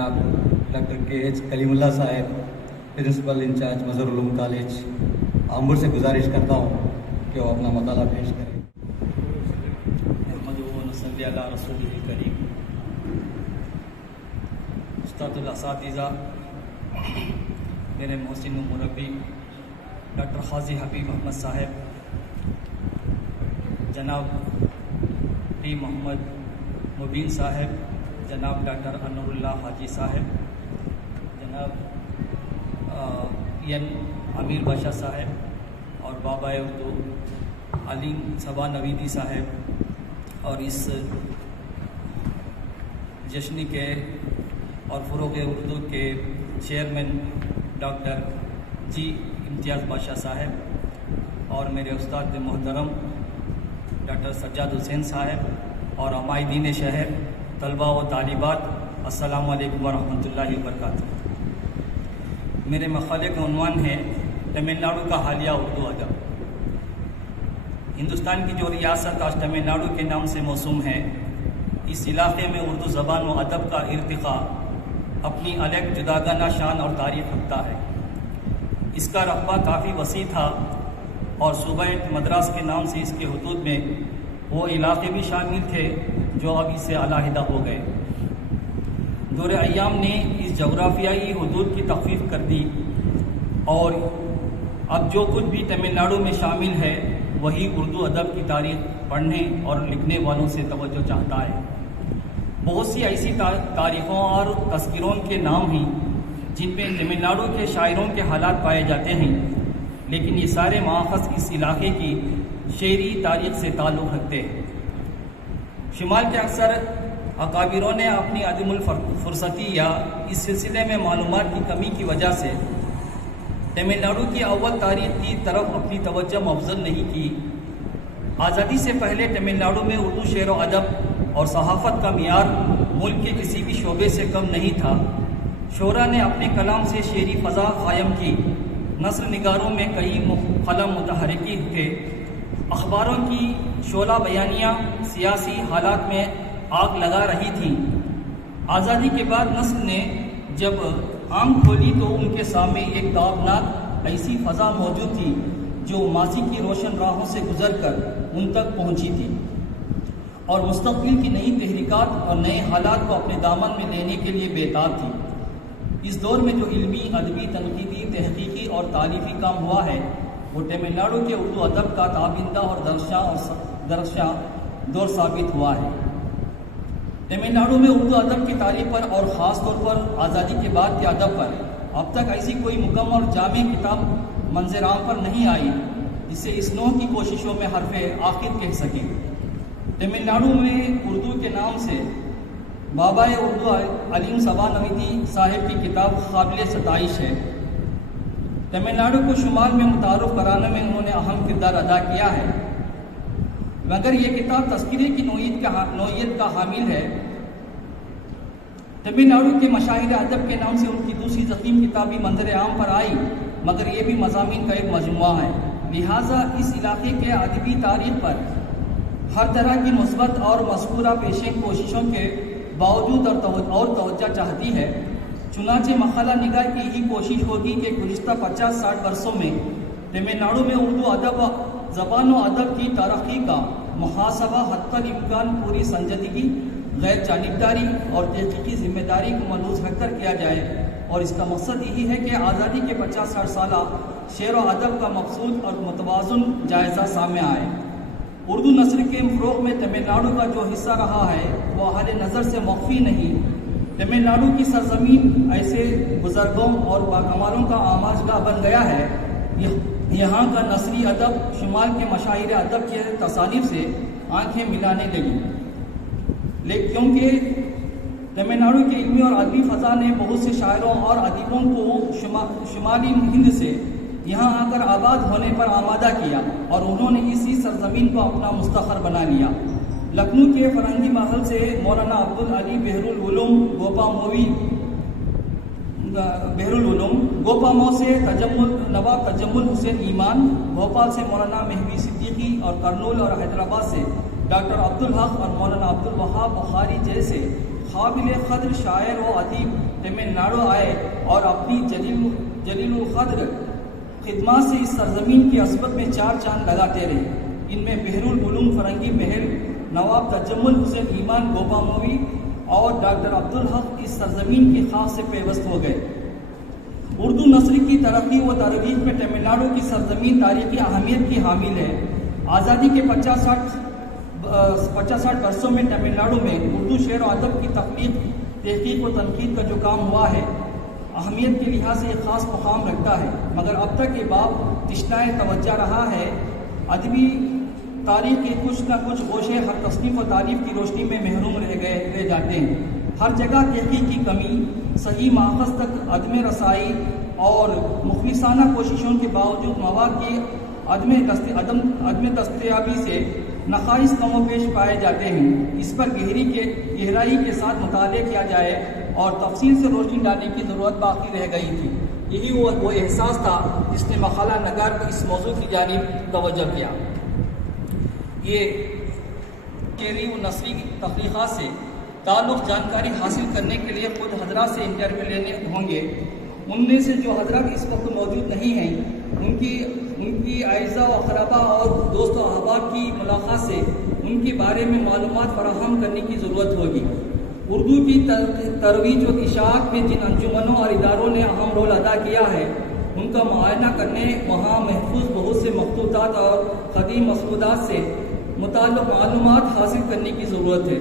جناب doctor KH کلیم اللہ صاحب principal incharge مظہر العلوم college آمبر سے گزارش کرتا ہوں کہ وہ اپنا مطالعہ پیش کریں۔ محمد صلی اللہ رسول کریم، استاد الاساتذہ، میرے محسن و مربی ڈاکٹر قاضی حبیب احمد صاحب، جناب ڈی محمد مبین صاحب، جناب ڈاکٹر انور اللہ حاجی صاحب، جناب امیر بادشاہ صاحب اور بابا اردو علیم صبا نویدی صاحب، اور اس جشن کے اور فروغ اردو کے چیئرمین ڈاکٹر امتیاز بادشاہ صاحب، اور میرے استاد محترم ڈاکٹر سجاد حسین صاحب اور عمائدین شہر، طلباء و طالبات، السلام علیکم ورحمۃ اللہ وبرکاتہ۔ میرے مقالے کا عنوان ہے تمل ناڈو کا حالیہ اردو ادب۔ ہندوستان کی جو ریاست آج تمل ناڈو کے نام سے موسوم ہے، اس علاقے میں اردو زبان و ادب کا ارتقاء اپنی الگ جداگانہ شان اور تاریخ رکھتا ہے۔ اس کا رقبہ کافی وسیع تھا اور صوبہ مدراس کے نام سے اس کے حدود میں وہ علاقے بھی شامل تھے جو اب اس سے علیحدہ ہو گئے۔ دور ایام نے اس جغرافیائی حدود کی تخفیف کر دی اور اب جو کچھ بھی تمل ناڈو میں شامل ہے وہی اردو ادب کی تاریخ پڑھنے اور لکھنے والوں سے توجہ چاہتا ہے۔ بہت سی ایسی تاریخوں اور تذکروں کے نام ہیں جن میں تمل ناڈو کے شاعروں کے حالات پائے جاتے ہیں، لیکن یہ سارے ماخذ اس علاقے کی شعری تاریخ سے تعلق رکھتے ہیں۔ شمال کے اکثر اکابروں نے اپنی عدم الفرصتی یا اس سلسلے میں معلومات کی کمی کی وجہ سے تمل ناڈو کی اول تاریخ کی طرف اپنی توجہ مبذول نہیں کی۔ آزادی سے پہلے تمل ناڈو میں اردو شعر و ادب اور صحافت کا معیار ملک کے کسی بھی شعبے سے کم نہیں تھا۔ شعراء نے اپنے کلام سے شعری فضا قائم کی، نثر نگاروں میں کئی قلم متحرکی تھے، اخباروں کی شعلہ بیانیاں سیاسی حالات میں آگ لگا رہی تھیں۔ آزادی کے بعد نثر نے جب آنکھ کھولی تو ان کے سامنے ایک تابناک ایسی فضا موجود تھی جو ماضی کی روشن راہوں سے گزر کر ان تک پہنچی تھی اور مستقبل کی نئی تحریکات اور نئے حالات کو اپنے دامن میں لینے کے لیے بےتاب تھی۔ اس دور میں جو علمی، ادبی، تنقیدی، تحقیقی اور تعلیفی کام ہوا ہے وہ تمل ناڈو کے اردو ادب کا تابندہ اور درخشاں دور ثابت ہوا ہے۔ تمل ناڈو میں اردو ادب کی تاریخ پر اور خاص طور پر آزادی کے بعد کے ادب پر اب تک ایسی کوئی مکمل جامع کتاب منظر عام پر نہیں آئی جسے اس نوع کی کوششوں میں حرف آخر کہہ سکیں۔ تمل ناڈو میں اردو کے نام سے بابا اردو علیم صبا نویدی صاحب کی کتاب قابل ستائش ہے۔ تمل ناڈو کو شمال میں متعارف کرانے میں انہوں نے اہم کردار ادا کیا ہے، مگر یہ کتاب تذکرے کی نوعیت کا حامل ہے۔ تمل ناڈو کے مشاہیر ادب کے نام سے ان کی دوسری ضخیم کتاب بھی منظر عام پر آئی، مگر یہ بھی مضامین کا ایک مجموعہ ہے۔ لہٰذا اس علاقے کے ادبی تاریخ پر ہر طرح کی مثبت اور مذکورہ پیشہ کوششوں کے باوجود اور توجہ چاہتی ہے۔ چنانچہ مقالہ نگار کی یہی کوشش ہوگی کہ گزشتہ 50-60 برسوں میں تمل ناڈو میں اردو ادب زبان و ادب کی ترقی کا محاسبہ حتی الامکان پوری سنجیدگی، غیر جانبداری اور تحقیقی ذمہ داری کو ملحوظ رکھ کر کیا جائے، اور اس کا مقصد یہی ہے کہ آزادی کے 50-60 سالہ شعر و ادب کا مقصود اور متوازن جائزہ سامنے آئے۔ اردو نثر کے فروغ میں تمل ناڈو کا جو حصہ رہا ہے وہ اہل نظر سے مخفی نہیں۔ تمل ناڈو کی سرزمین ایسے بزرگوں اور باکمالوں کا آماجگاہ بن گیا ہے۔ یہاں کا نثری ادب شمال کے مشاہیر ادب کے تصانیف سے آنکھیں ملانے لگی، کیونکہ تمل ناڈو کی علمی اور ادبی فضا نے بہت سے شاعروں اور ادیبوں کو شمالی ہند سے یہاں آ کر آباد ہونے پر آمادہ کیا اور انہوں نے اسی سرزمین کو اپنا مستقر بنا لیا۔ لکھنؤ کے فرنگی محل سے مولانا عبدالعلی گوپامو سے نواب تجمل حسین ایمان، بھوپال سے مولانا مہدی صدیقی اور کرنول اور حیدرآباد سے ڈاکٹر عبدالحق اور مولانا عبدالوہاب بخاری جیسے قابل قدر شاعر و ادیب تمل ناڈو آئے اور اپنی جلیل القدر خدمات سے اس سرزمین کی عصمت میں چار چاند لگاتے رہے. ان میں بحر العلوم فرنگی محل نواب تجمل حسین ایمان گوپا مووی اور ڈاکٹر عبدالحق اس سرزمین کی خاک سے پیوست ہو گئے. اردو نثر کی ترقی و ترویج میں تمل ناڈو کی سرزمین تاریخی اہمیت کی حامل ہے. آزادی کے 50-60 برسوں میں تمل ناڈو میں اردو شعر و ادب کی تخلیق، تحقیق و تنقید کا جو کام ہوا ہے اہمیت کے لحاظ سے ایک خاص مقام رکھتا ہے، مگر اب تک یہ باب تشنۂ توجہ رہا ہے. ادبی تاریخ کے کچھ نہ کچھ گوشے ہر تصنیف و تعریف کی روشنی میں محروم رہ جاتے ہیں. ہر جگہ تحقیق کی کمی، صحیح ماخذ تک عدم رسائی اور مخلصانہ کوششوں کے باوجود مواد کی عدم دستیابی سے نقائص کم و بیش پائے جاتے ہیں. اس پر گہرائی کے ساتھ مطالعہ کیا جائے اور تفصیل سے روشنی ڈالنے کی ضرورت باقی رہ گئی تھی. یہی وہ احساس تھا جس نے مقالہ نگار کو اس موضوع کی جانب توجہ کیا. یہ شعری و نثری تخلیقات سے تعلق جانکاری حاصل کرنے کے لیے خود حضرات سے انٹرویو لینے ہوں گے. ان میں سے جو حضرات اس وقت موجود نہیں ہیں ان کی اعزاء و اقربا اور دوست و احباب کی ملاقات سے ان کے بارے میں معلومات فراہم کرنے کی ضرورت ہوگی. اردو کی ترویج و اشاعت میں جن انجمنوں اور اداروں نے اہم رول ادا کیا ہے ان کا معائنہ کرنے، وہاں محفوظ بہت سے مخطوطات اور قدیم مسودات سے متعلق معلومات حاصل کرنے کی ضرورت ہے.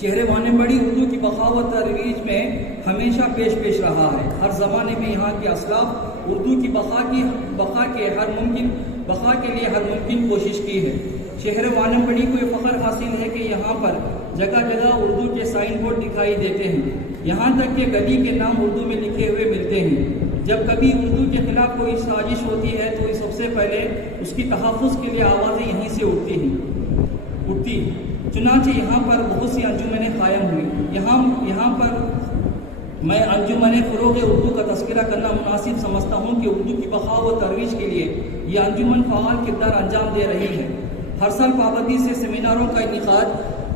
شہر وانمبڑی اردو کی بقا و ترویج میں ہمیشہ پیش رہا ہے. ہر زمانے میں یہاں کے اسلاف اردو کی بقا کے لیے ہر ممکن کوشش کی ہے. شہر وانمبڑی کو یہ فخر حاصل ہے کہ یہاں پر جگہ جگہ اردو کے سائن بورڈ دکھائی دیتے ہیں. یہاں تک کہ گلی کے نام اردو میں لکھے ہوئے ملتے ہیں. جب کبھی اردو کے خلاف کوئی سازش ہوتی ہے تو سب سے پہلے اس کی تحفظ کے لیے آوازیں یہیں سے اٹھتی. چنانچہ یہاں پر بہت سی انجمنیں قائم ہوئی. یہاں پر میں انجمن فروغ اردو کا تذکرہ کرنا مناسب سمجھتا ہوں کہ اردو کی بقا و ترویج کے لیے یہ انجمن فعال کردار انجام دے رہی ہے. ہر سال پابندی سے سیمیناروں کا انعقاد،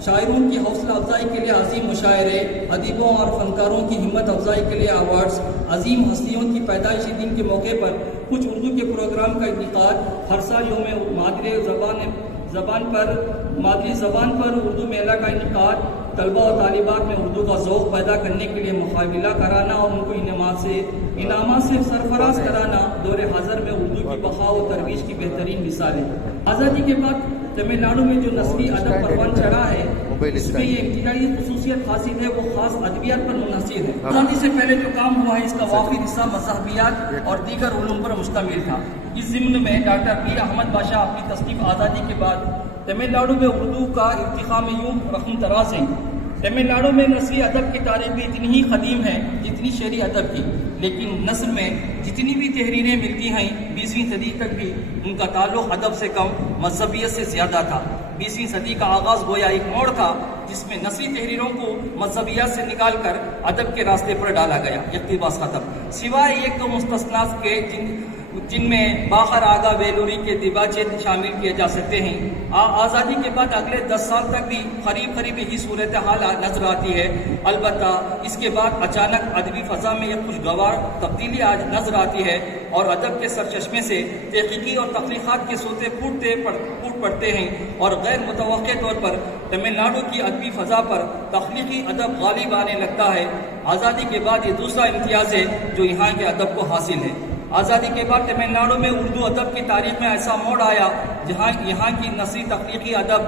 شاعروں کی حوصلہ افزائی کے لیے عظیم مشاعرے، ادیبوں اور فنکاروں کی ہمت افزائی کے لیے ایوارڈز، عظیم ہستیوں کی پیدائشی دن کے موقع پر کچھ اردو کے پروگرام کا انعقاد، ہر سال یوم مادری زبان پر اردو میلہ کا انعقاد، طلباء و طالبات میں اردو کا ذوق پیدا کرنے کے لیے مقابلہ کرانا اور ان کو انعامات سے سرفراز کرانا دور حاضر میں اردو کی بقا و ترویج کی بہترین مثال ہے. آزادی کے بعد تمل ناڈو میں جو نثری ادب پروان چڑھا ہے اس میں یہ ابتدائی خصوصیت حاصل ہے، وہ خاص ادبیات پر منحصر ہے. آزادی سے پہلے جو کام ہوا ہے اس کا وافر حصہ مذہبیات اور دیگر علوم پر مشتمل تھا. اس ضمن میں ڈاکٹر پیر احمد بادشاہ اپنی تصنیف آزادی کے بعد تمل ناڈو میں اردو کا ارتقاء میں یوں رقم دراز ہیں. تمل ناڈو میں نثری ادب کی تاریخ بھی اتنی ہی قدیم ہے جتنی شعری ادب کی، لیکن نثر میں جتنی بھی تحریریں ملتی ہیں 20ویں صدی تک بھی ان کا تعلق ادب سے کم مذہبیت سے زیادہ تھا. 20ویں صدی کا آغاز گویا ایک موڑ تھا جس میں نثری تحریروں کو مذہبیات سے نکال کر ادب کے راستے پر ڈالا گیا. اقتباس ختم، سوائے ایک دو مستثنات کے جن میں باخر آگا ویلوری کے دیباچے شامل کیے جا سکتے ہیں. آزادی کے بعد اگلے 10 سال تک بھی قریب یہی صورتحال نظر آتی ہے. البتہ اس کے بعد اچانک ادبی فضا میں ایک خوشگوار تبدیلی آج نظر آتی ہے اور ادب کے سرچشمے سے تحقیقی اور تخلیقات کے سوتے پھوٹ پڑتے ہیں اور غیر متوقع طور پر تمل ناڈو کی ادبی فضا پر تخلیقی ادب غالب آنے لگتا ہے. آزادی کے بعد یہ دوسرا امتیاز ہے جو یہاں کے ادب کو حاصل ہے. آزادی کے بعد تمل ناڈو میں اردو ادب کی تاریخ میں ایسا موڑ آیا جہاں یہاں کی نثری تخلیقی ادب،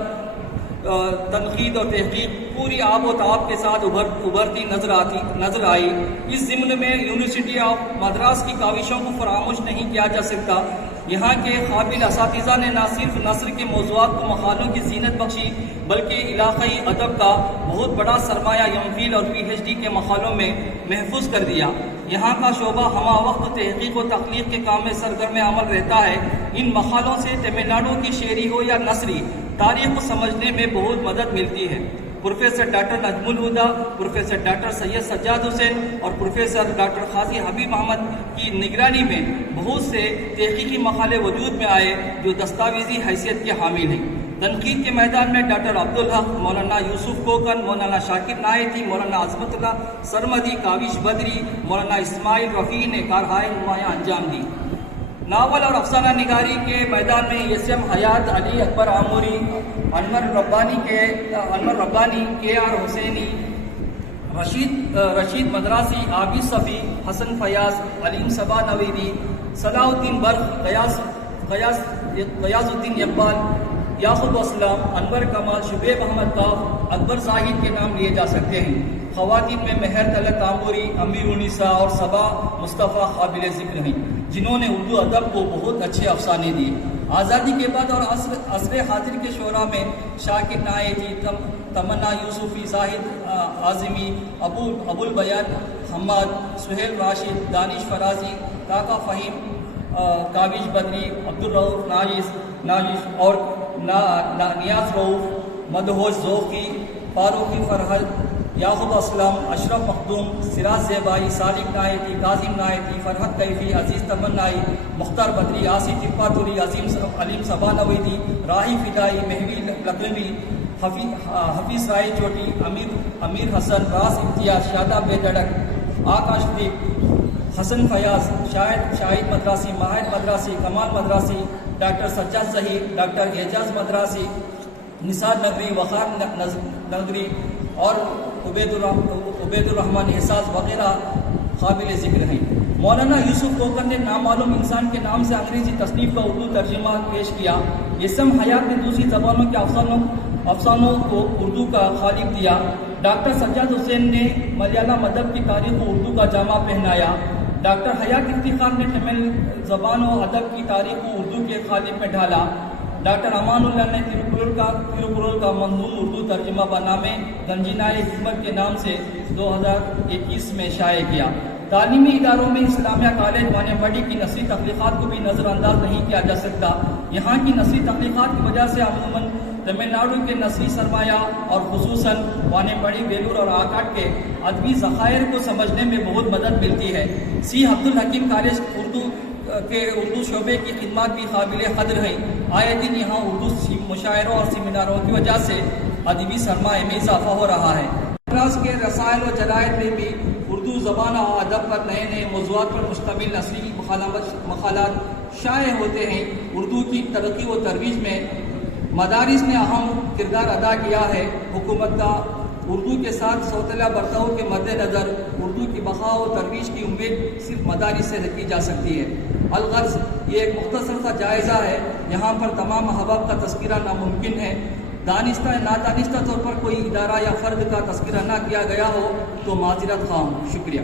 تنقید اور تحقیق پوری آب و تاب کے ساتھ ابھرتی نظر آئی. اس ضمن میں یونیورسٹی آف مدراس کی کاوشوں کو فراموش نہیں کیا جا سکتا. یہاں کے قابل اساتذہ نے نہ صرف نثر کے موضوعات کو مقالوں کی زینت بخشی بلکہ علاقائی ادب کا بہت بڑا سرمایہ ایم.فل اور PhD کے مقالوں میں محفوظ کر دیا. یہاں کا شعبہ ہمہ وقت تحقیق و تخلیق کے کام میں سرگرم عمل رہتا ہے. ان مقالوں سے تمل ناڈو کی شعری ہو یا نثری تاریخ کو سمجھنے میں بہت مدد ملتی ہے. پروفیسر ڈاکٹر نجم الہدا، پروفیسر ڈاکٹر سید سجاد حسین اور پروفیسر ڈاکٹر قاضی حبیب احمد کی نگرانی میں بہت سے تحقیقی مقالے وجود میں آئے جو دستاویزی حیثیت کے حامل ہیں. تنقید کے میدان میں ڈاکٹر عبدالحق، مولانا یوسف کوکن، مولانا شاکر نایتی، مولانا عظمت اللہ سرمدی، کاوش بدری، مولانا اسماعیل رفیع نے کارہائے نمایاں انجام دی۔ ناول اور افسانہ نگاری کے میدان میں یسیم حیات، علی اکبر آموری، انور ربانی، کے آر حسینی، رشید مدراسی، عابد صفی، حسن فیاض، علیم صبا نویدی، صلاح الدین برق، غیاث الدین اقبال، یعقوب اسلام، انور کمال، شبیب احمد کاف، اکبر زاہد کے نام لیے جا سکتے ہیں۔ خواتین میں مہر طلعت آموری، امیر النساء اور صبا مصطفیٰ قابل ذکر ہیں، جنہوں نے اردو ادب کو بہت اچھے افسانے دیے۔ آزادی کے بعد اور عصر حاضر کے شعراء میں شاکر نایتی، تمنا یوسفی، زاہد اعظمی، ابو البیان حماد، سہیل راشد، دانش فرازی، کاکا فہیم، کاوش بدری، عبدالرؤف ناجش اور نیاز رؤف، مدہوش ذوقی، فاروقی فرحل، یعقوب اسلم، اشرف مخدوم، سراج زیبائی، صادق نایتی، کاظم نایتی، فرحت کیفی، عزیز تمنائی، مختار بدری، آصف ٹپاتوری، علیم صبا نویدی، راہی فدائی، مہوی لکھنوی، حفیظ رائے چوٹی، امیر حسن، راس امتیاز، شاداب بے دھڑک، آکاش دیپ، حسن فیاض، شاہد مدراسی، ماہد مدراسی، کمال مدراسی، ڈاکٹر سجاد ظہیر، ڈاکٹر اعجاز مدراسی، نثار نقوی، وقار نقوی اور عبید الرحمن احساس وغیرہ قابل ذکر ہیں۔ مولانا یوسف کوکن نے نامعلوم انسان کے نام سے انگریزی تصنیف کا اردو ترجمہ پیش کیا۔ یسیم حیات نے دوسری زبانوں کے افسانوں کو اردو کا خالق دیا۔ ڈاکٹر سجاد حسین نے ملیالم ادب کی تاریخ کو اردو کا جامع پہنایا۔ ڈاکٹر حیات افتخار نے تمل زبان و ادب کی تاریخ کو اردو کے خالق میں ڈھالا۔ ڈاکٹر امان اللہ نے تیروکورل کا منظوم اردو ترجمہ بنامے گنجینائے حکمت کے نام سے 2021 میں شائع کیا۔ تعلیمی اداروں میں اسلامیہ کالج وانیمبڑی کی نثری تخلیقات کو بھی نظر انداز نہیں کیا جا سکتا۔ یہاں کی نثری تخلیقات کی وجہ سے عموماً تمل ناڈو کے نثری سرمایہ اور خصوصاً وانیمبڑی، ویلور اور آکاٹ کے ادبی ذخائر کو سمجھنے میں بہت مدد ملتی ہے۔ سی عبدالحکیم کالج اردو شعبے کی خدمات بھی قابل قدر ہیں۔ آئے دن یہاں اردو مشاعروں اور سیمیناروں کی وجہ سے ادبی سرمایہ میں اضافہ ہو رہا ہے۔ اعتراض کے رسائل و جرائد میں بھی اردو زبان اور ادب پر نئے نئے موضوعات پر مشتمل نثری مقالات شائع ہوتے ہیں۔ اردو کی ترقی و ترویج میں مدارس نے اہم کردار ادا کیا ہے۔ حکومت کا اردو کے ساتھ سوتیلا برتاؤ کے مد نظر اردو کی بقا و ترویج کی امید صرف مدارس سے رکھی جا سکتی ہے۔ الغرض یہ ایک مختصر سا جائزہ ہے، یہاں پر تمام احباب کا تذکرہ ناممکن ہے۔ دانستہ یا نادانستہ طور پر کوئی ادارہ یا فرد کا تذکرہ نہ کیا گیا ہو تو معذرت خواہ ہوں۔ شکریہ۔